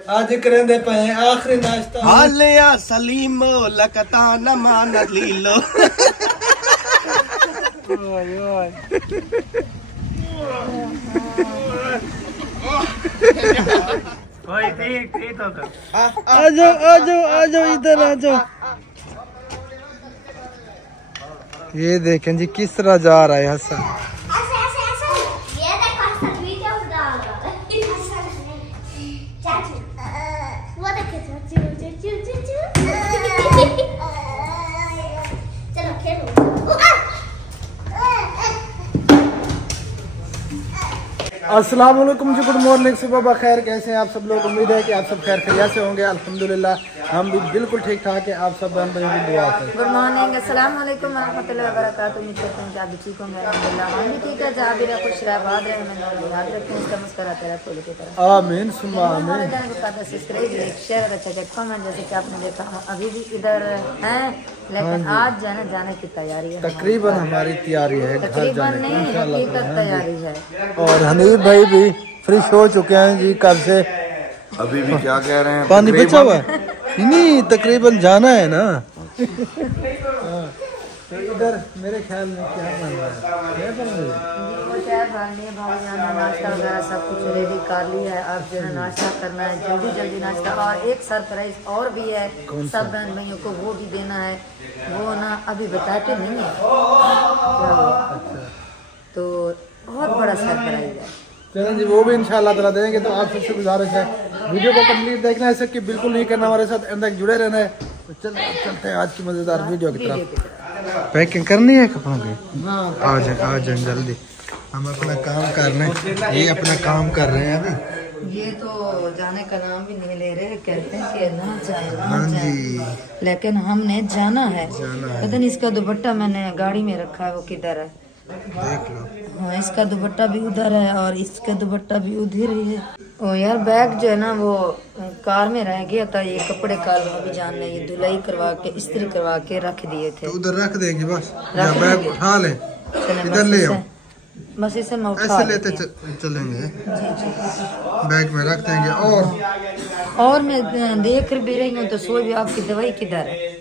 आज करेंदे पे आखिरी नाश्ता हालिया सलीम लकता न मान लीलो। आजो इधर आजो। ये देखें जी किस तरह जा रहा है हसन। अस्सलाम वालेकुम जी, गुड मॉर्निंग, सुबह बखैर। कैसे हैं आप सब लोग? उम्मीद है कि आप सब खैर खैरियत से होंगे। अल्हम्दुलिल्लाह हम भी बिल्कुल ठीक ठाक है। आप सब बहन भाइयों की दुआ से। गुड मॉर्निंग, अस्सलाम वालेकुम वरहमतुल्लाहि वबरकातुहू। उम्मीद करते हैं कि आप भी ठीक होंगे। अल्हम्दुलिल्लाह हम भी ठीक है। जहाँ भी रहे खुश रहे, आबाद रहे, हमें याद रखें, इसका मुस्कुराते रहे फूल की तरह। आमीन सुम्मा आमीन। शेयर अच्छा कमेंट। जैसे कि आपने देखा हम अभी भी इधर हैं, लेकिन आज जाने की तैयारी है। तकरीबन हमारी तैयारी है, तकरीबन नहीं, हकीकत तैयारी है। और हनीफ भाई भी फ्रेश हो चुके हैं जी कब से। अभी भी क्या कह रहे हैं? पानी बचा हुआ है? नहीं, तकरीबन जाना है ना। तो इधर मेरे ख्याल में क्या बन रहा है? क्या बन रहा है? नाश्ता वगैरह सब कुछ रेडी कर लिया है। अब जो है नाश्ता करना है, जल्दी जल्दी नाश्ता। और एक सरप्राइज और भी है सब बहन भाइयों को, वो भी देना है। वो ना अभी बताते नहीं है क्या हुआ, तो बहुत बड़ा सरप्राइज है। चलें जी, वो भी इंशाल्लाह ताला देंगे। तो आप सबसे गुजारिश है वीडियो को कंप्लीट देखना है, कि बिल्कुल नहीं करना, हमारे साथ अंदर जुड़े रहना है। तो चलते हैं आज की मजेदार वीडियो की तरफ। पैकिंग करनी है कपड़ों की। आ जाए जल्दी, हम अपना काम कर रहे हैं। ये अपना काम कर रहे हैं अभी। ये तो जाने का नाम भी नहीं ले रहे, कहते हैं कि ना जाए हाँ जी, लेकिन हमने जाना है। पता नहीं इसका दुपट्टा मैंने गाड़ी में रखा है, वो किधर है देख लो। हाँ, इसका दुपट्टा भी उधर है और इसका दुपट्टा भी उधर ही है। ओ यार, बैग जो है ना वो कार में रह गया था। ये कपड़े काल अभी जान ने ये धुलाई करवा के इस्त्री करवा के रख दिए थे। तो उधर रख देंगे बस, या बैग उठा ले, इधर ले आओ। बस इसे मैं उठा ऐसे लेते चलेंगे, बैग में रख देंगे। और मैं देख भी रही हूँ, तो सोच भी आपकी दवाई किधर है?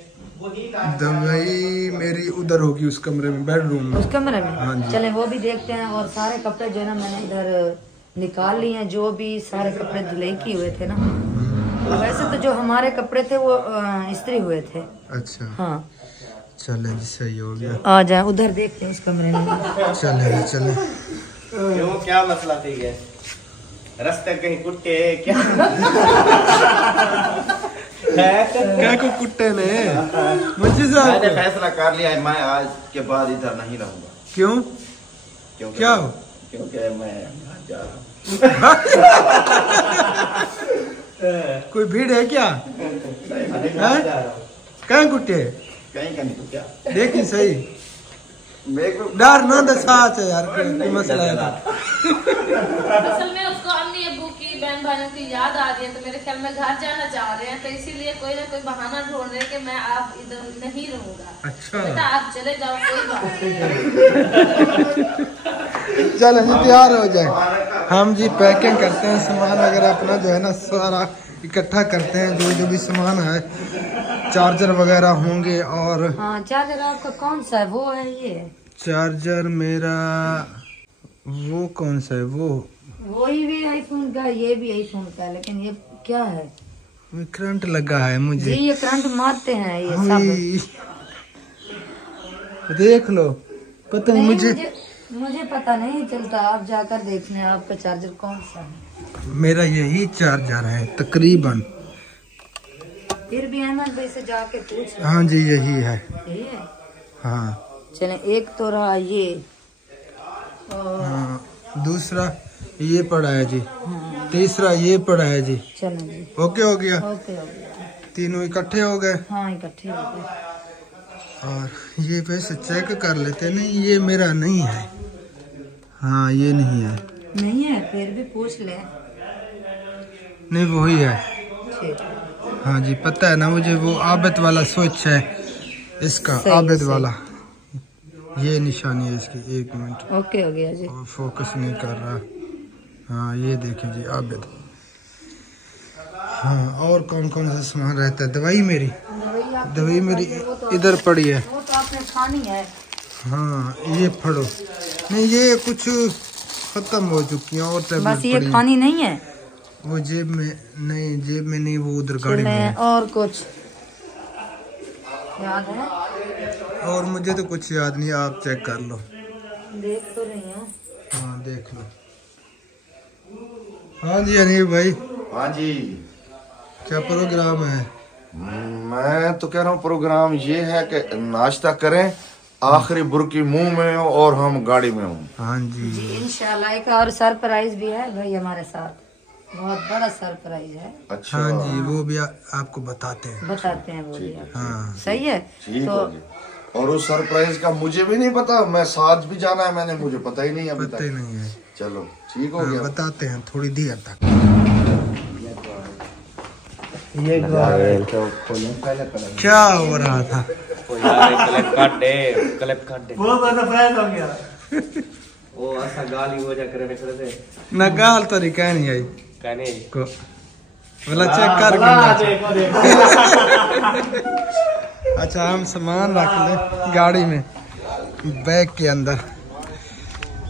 दवाई मेरी उधर होगी, उस कमरे में, बेडरूम में, उस कमरे में। हाँ जी। चले वो भी देखते हैं। और सारे कपड़े जो है ना मैंने इधर निकाल लिए हैं, जो भी सारे कपड़े धुलाई किए हुए थे ना। वैसे तो जो हमारे कपड़े थे वो इस्त्री हुए थे। अच्छा हाँ, चले जी, सही हो गया। आ जाए उधर देखते हैं उस कमरे में। चले क्यों, क्या मसला थी? ये रास्ते कहीं कुत्ते क्या? क्या को कुत्ते ने मुझे मैंने फैसला कर लिया है, मैं आज के बाद इधर नहीं रहूंगा। क्यों? क्या हो? क्योंकि मैं जा रहा हूँ। कोई भीड़ है क्या? कहीं कुत्ते कहीं का नहीं तो क्या देखी सही डर ना दसाच है यार, कोई मसला है। असल में उसको अम्मी अब्बू की बहन भाइयों की याद आ रही है, तो मेरे ख्याल में घर जाना चाह रहे हैं, तो इसीलिए कोई ना कोई बहाना ढूंढ रहे हैं कि मैं आप इधर नहीं रहूंगा। अच्छा बेटा आप चले जाओ, कोई बात नहीं। चल जी, तैयार हो जाए। हम जी पैकिंग करते हैं, सामान वगैरह अपना जो है ना सारा इकट्ठा करते हैं। जो भी सामान है, चार्जर वगैरह होंगे। और हाँ, चार्जर आपका कौन सा है? वो है ये चार्जर मेरा, वो कौन सा है? वही भी आईफोन का, ये भी आईफोन का है, लेकिन ये क्या है? करंट लगा है मुझे। जी, ये करंट मारते हैं ये सब। देख लो, पता नहीं मुझे पता नहीं चलता। आप जाकर देख लें आपका चार्जर कौन सा है। मेरा यही चार्जर है तकरीबन। फिर भी अहमद भाई से जाके पूछ। हाँ जी, यही है। यही है। हाँ चले, एक तो रहा ये, हाँ, दूसरा ये पड़ा है जी। तीसरा ये पड़ा है जी। चलो जी, ओके हो गया। ओके हो गया। तीनों इकट्ठे हो गए। हाँ, इकट्ठे हो गए। और ये वैसे चेक कर लेते। नहीं, ये मेरा नहीं है। हाँ, ये नहीं है। नहीं है, फिर भी पूछ ले। नहीं, वही है। ठीक। हाँ जी, पता है ना मुझे, वो आबिद वाला स्विच है इसका, आबिद वाला। ये निशानी है इसकी। एक मिनट, ओके हो गया जी। फोकस नहीं कर रहा। हाँ, ये देखें जी, आबिद। हाँ, और कौन कौन सा सामान रहता है? दवाई मेरी इधर पड़ी है। वो तो आपने खानी है। हाँ, ये पढ़ो। नहीं, ये कुछ खत्म हो चुकी है और टैबलेट बस ये खानी नहीं है। वो जेब में नहीं, वो उधर गाड़ी में है। और कुछ याद है? और मुझे तो कुछ याद नहीं, आप चेक कर लो। देख तो रही हूँ। हाँ, देख लो। हाँ जी अनिल भाई। हाँ जी, क्या प्रोग्राम है? मैं तो कह रहा हूँ प्रोग्राम ये है कि नाश्ता करें, आखिरी बुर्की मुंह में हो और हम गाड़ी में हूँ। हाँ जी, इंशाल्लाह। एक और सरप्राइज भी है भाई हमारे साथ, बहुत बड़ा सरप्राइज है। अच्छा। हाँ जी, वो भी आपको बताते हैं वो भी आपको। हाँ, सही है। ठीक तो हो गया। और उस सरप्राइज का मुझे भी नहीं पता, मैं साथ भी जाना है, मैंने मुझे पता ही नहीं अभी पता ही नहीं है। चलो ठीक हो हाँ, गया। बताते हैं थोड़ी देर तक। ये क्या हो रहा था? क्लिप काट दे वो सरप्राइज हो गया। वो ऐसा गाली हो जा करे थे ना, गाल तो नहीं कहनी आई कहने को बोला चेक कर। अच्छा, हम सामान रख ले गाड़ी में, बैग के अंदर।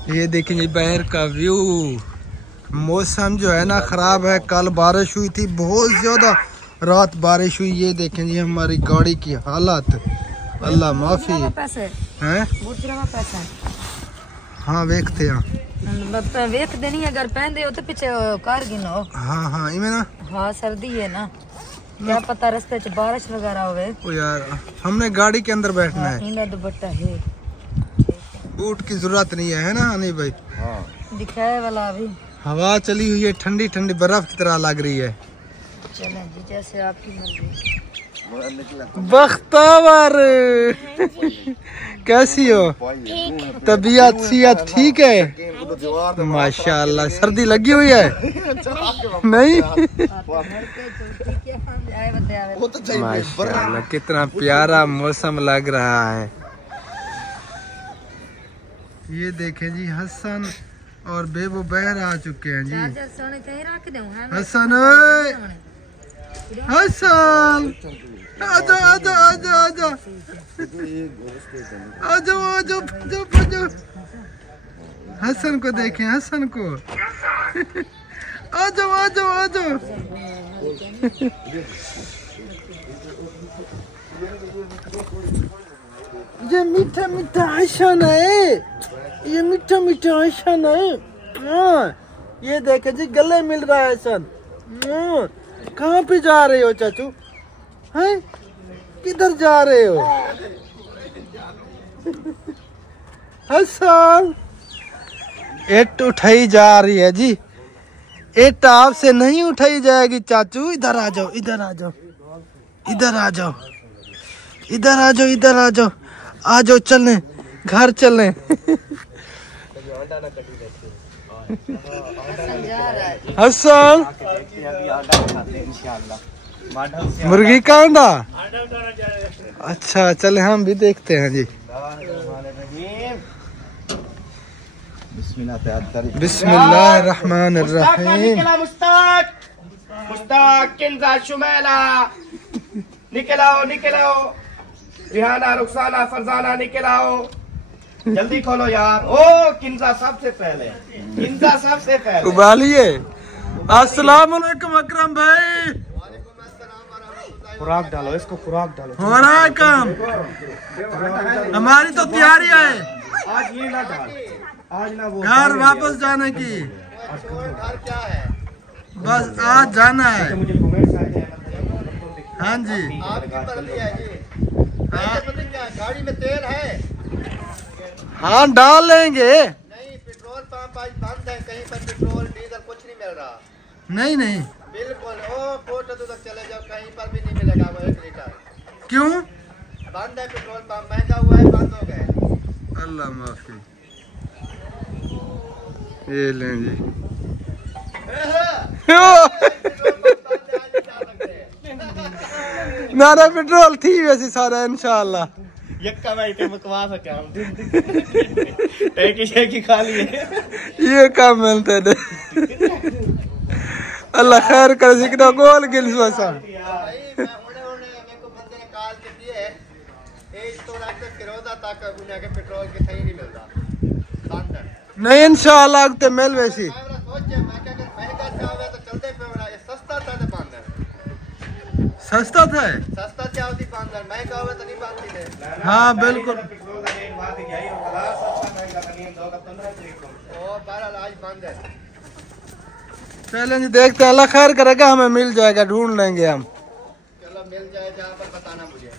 ये देखेंगे बाहर का व्यू। मौसम जो है ना खराब है, कल बारिश हुई थी बहुत ज्यादा, रात बारिश हुई। ये देखें जी हमारी गाड़ी की हालत, अल्लाह माफी है। पैसे हाँ, देखते हैं। वेख देनी अगर पहन हो तो पीछे कार गिनो। हाँ हाँ, इमें ना। हाँ, सर्दी है ना, क्या पता रास्ते च बारिश वगैरह होवे। ओ यार, हमने गाड़ी के अंदर बैठना है। इना दुपट्टा है, बूट की जरूरत नहीं है ना अनिल भाई? हाँ, दिखाए वाला अभी। हवा चली हुई है, ठंडी ठंडी बर्फ की तरह लग रही है। चलें जी, जैसे आपकी मर्जी। बख्तावर, कैसी हो? तबीयत सियत ठीक है? माशाल्लाह। सर्दी लगी हुई है? नहीं। माशाल्लाह, कितना प्यारा मौसम लग रहा है। ये देखें जी, हसन और बेबो बहर आ चुके हैं जी। हसन, हसन, आजा आजा आजा आजा आजा आजा। हसन को देखें, हसन को। आजा आजा आजा। ये मीठा मीठा हसन है, ये मीठा मीठा हसन है। हाँ, ये देखे जी, गले मिल रहा है हसन। कहाँ पे जा रहे हो चाचू? हैं, किधर जा रहे हो? हसन, एट उठाई जा रही है जी। एट आपसे नहीं उठाई जाएगी चाचू। इधर आ जाओ, इधर आ जाओ, इधर आ जाओ, इधर आ जाओ, इधर आ जाओ, आ जाओ, चलें घर चलें। हसन, मुर्गी का अंडा। अच्छा, चले हम भी देखते हैं जी। बिस्मिल्लाहिर्रहमानिर्रहीम। मुश्ताक, किंजा, शुमैला, निकल आओ, निकल आओ। रिहाना, रुखसाना, फरजाना, निकल आओ, जल्दी खोलो यार। ओ किंजा सबसे पहले, किंजा सबसे पहले। उबालिए। अस्सलाम वालेकुम अकरम भाई। खुराक डालो इसको, खुराक डालो। हो रहा है काम, हमारी तो तैयारी है। आज ये ना डाल, आज ना वो घर वापस जाने की। बस आज जाना है। मुझे कमेंट्स आए हैं। हाँ जी। गाड़ी में तेल है? हाँ, डाल लेंगे। नहीं, पेट्रोल पंप आज बंद है, कहीं पर पेट्रोल डीजल कुछ नहीं मिल रहा। नहीं नहीं, बिल्कुल। ओ कोट तक चले जाओ, कहीं पर भी नहीं मिलेगा वो 1 लीटर। क्यों? बंद है पेट्रोल पंप, महंगा हुआ है, बंद हो गए। अल्लाह माफी। ये लें जी। नारा पेट्रोल थी वैसे सारा इंशाल्लाह। यक्का भाई ते बकवास है क्या? टैकी शैकी खा लिए। ये काम मिलते थे। अल्लाह खैर करे जिकना गोल गिल वसा नहीं इंशाल्लाह ते मिल वैसी सस्ता था हाँ बिल्कुल चलें जी देखते हैं अल्लाह खैर करेगा हमें मिल जाएगा ढूंढ लेंगे हम चलो मिल जाए जहाँ पर बताना मुझे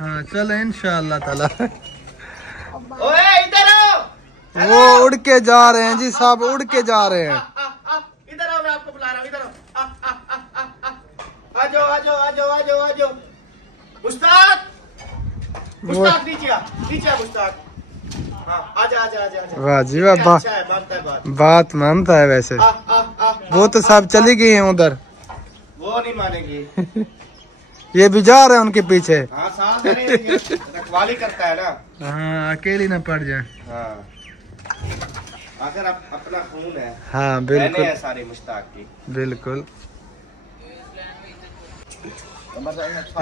हाँ चले इंशाअल्लाह ताला ओए इधर आओ वो उड़ के जा रहे हैं जी साहब उड़ के जा रहे हैं इधर आओ मैं आपको बुला रहा हूँ इधर आओ आ जाओ आ जाओ आ जाओ आ जाओ आ जाओ मुश्ताक मुश्ताक नीचे आ मुश्ताक हाँ आजा आजा आजा आजा वाह जी वाह अच्छा है मानता है बात मानता है वैसे वो तो सब चली गई हैं उधर वो नहीं मानेगी ये भी जा रहे हैं उनके पीछे हाँ साथ में रहेंगे, रखवाली करता है ना हाँ अकेली ना पड़ जाए हाँ अगर अपना खून है हाँ बहनें बिल्कुल हैं सारी मुश्ताक की बिल्कुल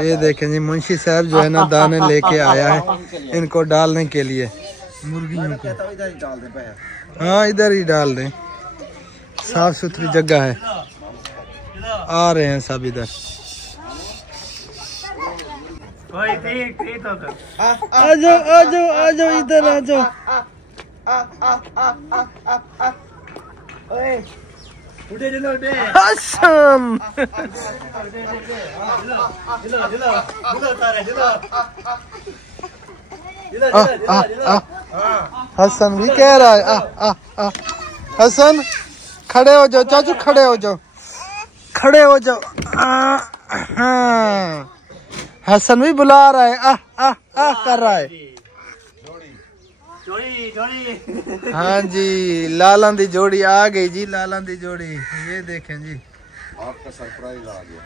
ये देखें जी मुंशी साहब जो है ना दाने लेके आया है इनको डालने के लिए मुर्गियों को इधर ही डाल दे हाँ इधर ही डाल दें साफ सुथरी जगह है आ रहे हैं सब इधर आ जाओ आ जाओ आ जाओ इधर आ जाओ हसन हसन भी कह रहा है हसन खड़े हो जाओ चाचू खड़े हो जाओ खड़े हो जाओ हाँ हसन भी बुला रहा है कर रहा है हाँ जी लालन दी जोड़ी आ गई जी लालन दी जोड़ी ये देखें जी आपका सरप्राइज आ गया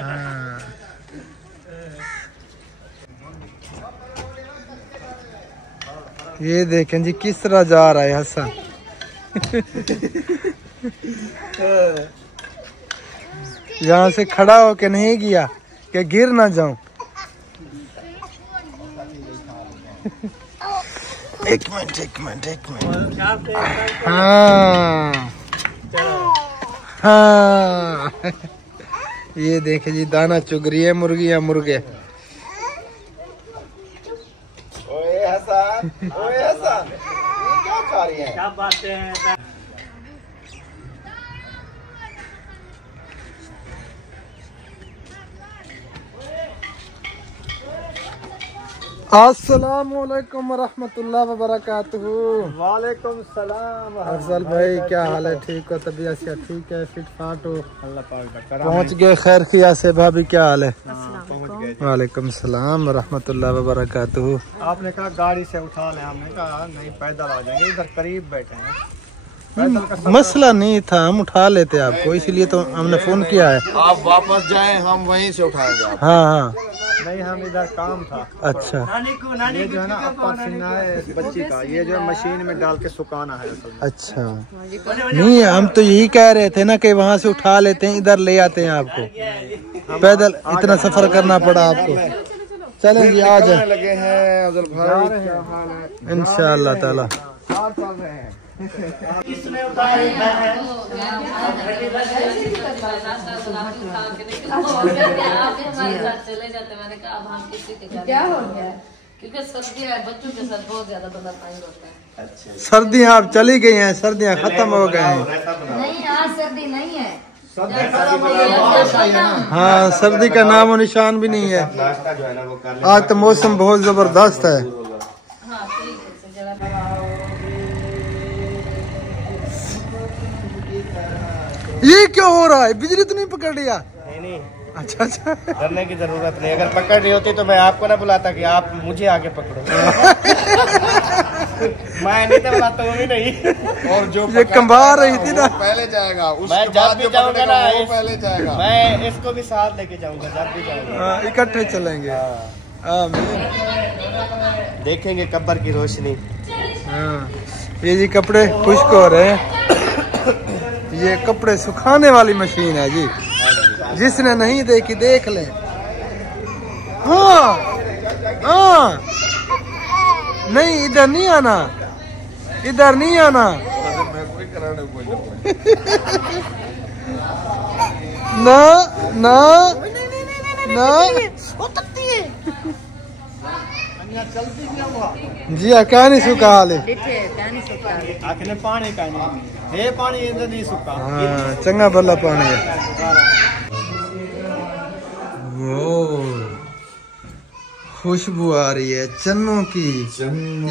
हाँ ये देखें जी किस तरह जा रहा है हसन यहाँ से खड़ा होके नहीं गया कि गिर ना जाऊं एक मिनट हाँ हाँ ये देखे जी दाना चुग रही है मुर्गियां मुर्गे ओए हसन ये क्या खा रही है क्या बातें हैं अस्सलामुअलैकुम वरहमतुल्लाह वबरकातुहू। वालेकुम सलाम। अफजल भाई क्या हाल है? ठीक हो? तबीयत से ठीक है? फिट फाट हो? अल्लाह पाक पहुँच गए खैर खिया से। भाभी क्या हाल है? पहुँच गए। वालेकुम सलाम वरहमतुल्लाह वबरकातुहू। आपने कहा गाड़ी से उठा लें, हमने कहा नहीं पैदल आ जाएंगे, इधर करीब बैठे हैं। मसला नहीं था, हम उठा लेते आपको, इसलिए तो हमने फोन किया है। आप वापस जाएं, हम वहीं से उठाएंगे आप। हाँ हाँ नहीं, हम इधर काम था। अच्छा ये जो है ना अपर सीना है इस बच्ची का, ये जो है मशीन में डाल के सुखाना है। अच्छा नहीं, हम तो यही कह रहे थे ना कि वहाँ से उठा लेते हैं, इधर ले आते हैं आपको। पैदल इतना सफर करना पड़ा आपको। चलेंगे आ जाए लगे हैं अफजल भाई, इंशाअल्लाह ताला। किसने उतारी है? चले जाते, मैंने कहा अब हम किसी के क्या हो गया, क्योंकि सर्दियाँ है, बच्चों के साथ बहुत ज्यादा बंदा टाइम होता है। सर्दियाँ आप चली गई हैं, सर्दियाँ खत्म हो गए हैं। नहीं, आज सर्दी नहीं है। हाँ, सर्दी का नाम और निशान भी नहीं है। नाश्ता जो है ना वो कर आज तो मौसम बहुत जबरदस्त है। हाँ ठीक है, जरा ये क्या हो रहा है? बिजली तो नहीं पकड़ लिया? नहीं, अच्छा अच्छा, डरने की जरूरत नहीं। अगर पकड़ रही होती तो मैं आपको ना बुलाता कि आप मुझे आगे पकड़ो। मैं नहीं तो बुलाता हूँ भी नहीं। और जो ये कंबा रही थी ना, पहले जाएगा, मैं जब भी जाऊंगा ना वो पहले जाएगा। मैं इसको भी साथ लेके जाऊंगा जब भी जाऊंगा। इकट्ठे चलेंगे। आमीन। देखेंगे कब्र की रोशनी। हाँ, ये जी कपड़े खुश्क हो रहे हैं। ये कपड़े सुखाने वाली मशीन है जी, जिसने नहीं देखी देख ले। हाँ हाँ, नहीं इधर नहीं आना, इधर नहीं आना। ना ना ना जी क्या नहीं सूखा हाल है। पानी का नहीं, ये पानी इधर नहीं सूखा। हाँ चंगा भला पानी है। वो खुशबू आ रही है चन्नों की।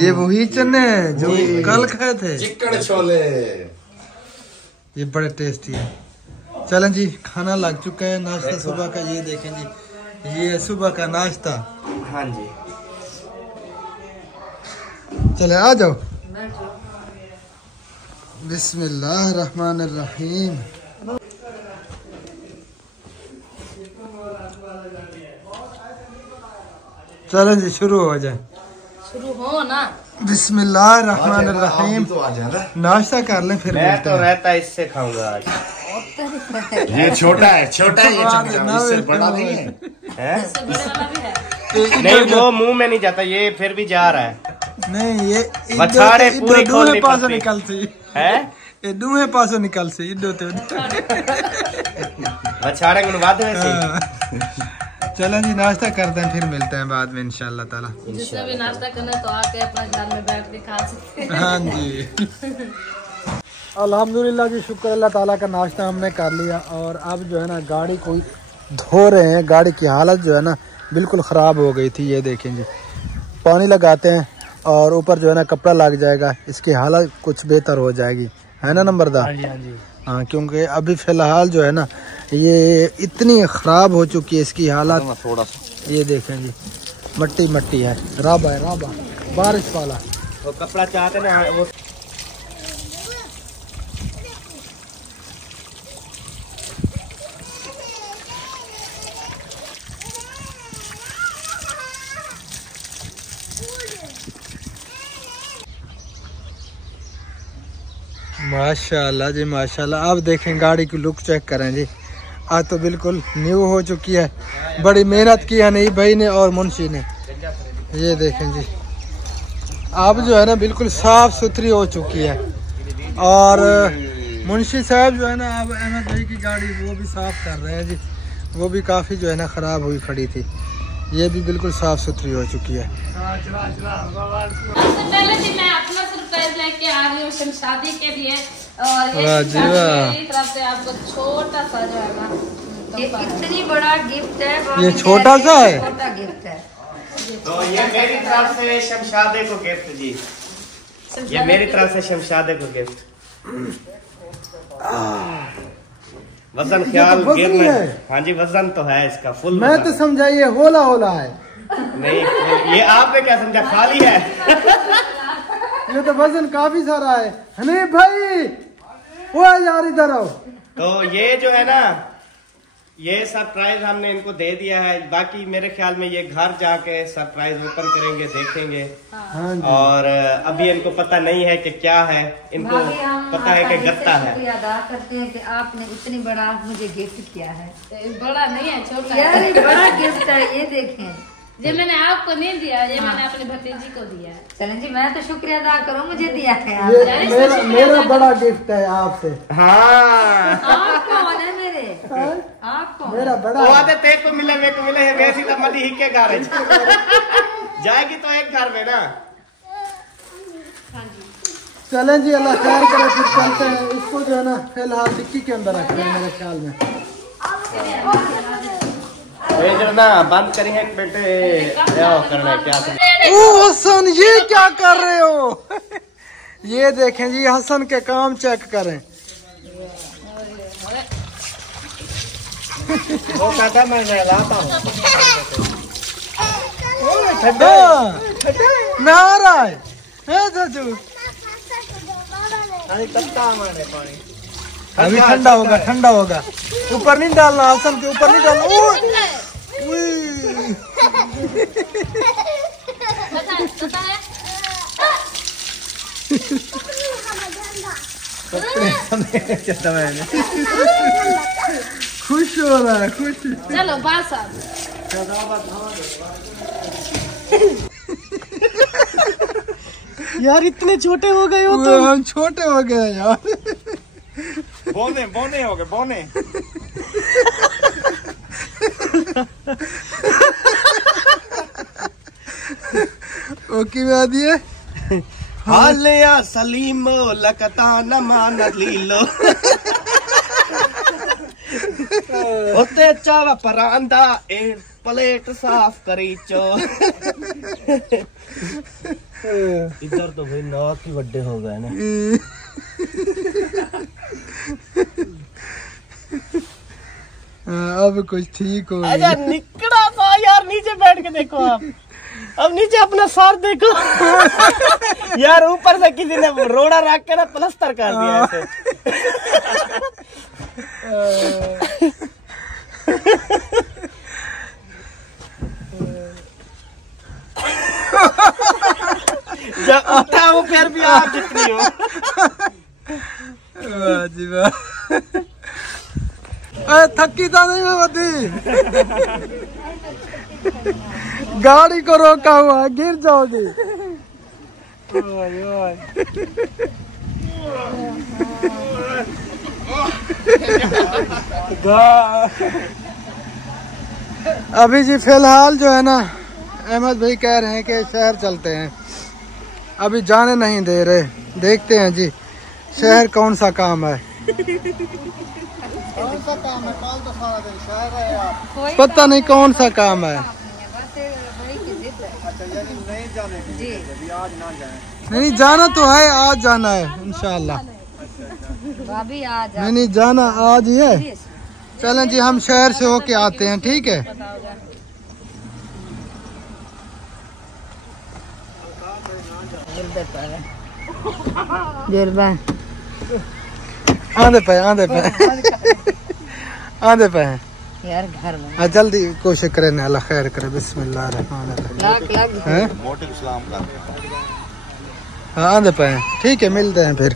ये वही चने हैं जो कल खाए थे, चिकन छोले। ये बड़े टेस्टी है। चलें जी, खाना लग चुका है, नाश्ता सुबह का। ये देखें जी, ये है सुबह का नाश्ता। हाँ जी, चले आ जाओ। बिस्मिल्लाहिर्रहमानिर्रहीम। चलें जी, शुरू हो जाए। शुरू हो ना। बिस्मिल्लाहिर्रहमानिर्रहीम। तो आ जाना, नाश्ता कर लें फिर मैं मिलते तो हैं। रहता इससे खाऊंगा आज। ये छोटा है, छोटा है ये चमचा, इससे बड़ा नहीं है। हैं? इससे बड़े वाला भी है। नहीं, वो मुंह में नहीं जाता, ये फिर भी जा रहा है। नहीं ये बछाड़े पूरी खोलनी पासों पड़ती। निकल सी, हैं? ये दूहे पासों निकल सी इधर तो। बछाड़े गुणवाद वैसे। चलें जी, नाश्ता करते हैं, फिर मिलते हैं बाद में इंशाल्लाह ताला। जिसने भी नाश्ता करना है तो आके अपना घर में बैठ के खा सकते हैं। हाँ जी। अल्हम्दुलिल्लाह जी, शुक्र अल्लाह ताला का नाश्ता हमने कर लिया। और अब जो है ना गाड़ी को धो रहे हैं। गाड़ी की हालत जो है ना बिल्कुल ख़राब हो गई थी। ये देखें जी, पानी लगाते हैं और ऊपर जो है ना कपड़ा लग जाएगा, इसकी हालत कुछ बेहतर हो जाएगी, है ना नंबरदार? हाँ, क्योंकि अभी फ़िलहाल जो है ना ये इतनी ख़राब हो चुकी है इसकी हालत। थोड़ा सा ये देखें जी, मट्टी मट्टी है, राबा है, राबा बारिश वाला। वो कपड़ा चाहते ना वो। माशाल्लाह जी माशाल्लाह। अब देखें गाड़ी की लुक चेक करें जी, आज तो बिल्कुल न्यू हो चुकी है। बड़ी मेहनत की है नहीं भाई ने और मुंशी ने। ये देखें जी, अब जो है ना बिल्कुल साफ सुथरी हो चुकी है। और मुंशी साहब जो है ना अब अहमद भाई की गाड़ी वो भी साफ कर रहे हैं जी। वो भी काफ़ी जो है ना ख़राब हुई खड़ी थी, ये भी बिल्कुल साफ सुथरी हो चुकी है। सबसे पहले जी मैं अपना सरप्राइज लेके आ रही हूँ शादी के लिए। और ये मेरी तरफ से आपको छोटा सा जो है ना, ये इतनी बड़ा गिफ्ट है। ये छोटा सा है, छोटा गिफ्ट है। तो ये मेरी तरफ से शमशादे को गिफ्ट जी। ये मेरी तरफ से शमशादे को गिफ्ट। वजन ख्याल वजन गिरना है। हाँ जी, वजन तो है इसका फुल। मैं तो समझा ये होला होला है। नहीं, ये आपने क्या समझा, खाली है। ये तो वजन काफी सारा है। हनीफ भाई वो यार इधर आओ। तो ये जो है ना, ये सरप्राइज हमने इनको दे दिया है। बाकी मेरे ख्याल में ये घर जाके सरप्राइज ओपन करेंगे, देखेंगे। हाँ जी। और अभी इनको पता नहीं है कि क्या है, इनको भाभी, हम पता है कि गत्ता है। शुक्रिया अदा करते हैं कि आपने इतनी बड़ा मुझे गिफ्ट किया है। बड़ा नहीं है, छोटा यार है। ये बड़ा गिफ्ट है, ये देखें। ये मैंने आपको नहीं दिया, ये मैंने अपने भतीजी को दिया है। चलें जी, मैं तो शुक्रिया अदा करूँ, मुझे दिया है ये आपने। मेरा बड़ा गिफ्ट है आपसे। हाँ, आप कौन है मेरे? आप कौन? मेरा बड़ा वो आते तेरे को मिले, मेरे को मिले है, वैसी तो मदी ही के घर है। जाएगी तो एक घर में ना। चलें जी, अल्लाह खैर करे, फिर चलते हैं। इसको जो है ना फिलहाल डिक्की के अंदर रखते हैं मेरे ख्याल में। ये जो ना बंद करी है बेटे, क्या करना है, क्या करना है? ओ हसन, ये क्या कर रहे हो? ये देखें जी, हसन के काम चेक करें। वो कहता मैं नहलाता हूँ। नारा है चाचू। पानी अभी ठंडा होगा, ठंडा होगा। ऊपर नहीं डालना, हसन के ऊपर नहीं डालना। खुश हो रहा है, खुश। चलो बस अब यार इतने छोटे हो गए हो तो हम छोटे हो गए यार। बोने बोने हो गए बोने। ओके में दिए हालिया सलीमो लकता न मान लीलो। ओते चावा परांदा ए प्लेट साफ करी चो। इधर तो भाई नौक ही बड्डे हो गए ना। अब कुछ ठीक हो अच्छा निकड़ा था यार, नीचे बैठ के देखो आप। अब नीचे अपना सर देखो। यार ऊपर से किसी ने रोड़ा रख के ना प्लास्टर कर दिया ऐसे। जब उठा वो फिर भी आप जितनी हो। वाह जी वाह। थकी तो नहीं मैं बदी। गाड़ी को रोका हुआ, गिर जाओगी। अभी जी फिलहाल जो है ना, अहमद भाई कह रहे हैं कि शहर चलते हैं, अभी जाने नहीं दे रहे। देखते हैं जी शहर कौन सा काम है। कौन सा काम है? कल तो सारा दिन शहर है यार। पता नहीं कौन सा काम है। अच्छा यानी नहीं जाने जी, अभी आज ना जाए। नहीं जाना तो है, आज जाना है इंशाल्लाह। भाभी आज नहीं नहीं जाना आज ही है। चलें जी हम शहर से होके आते हैं, ठीक है। आंधे पे आंधे पे आंधे पे यार घर में हाँ जल्दी कोशिश करें, अल्लाह खैर करे। बिस्मिल्लाह रहमान रहीम। हाँ आंधे पे ठीक है, मिलते हैं फिर।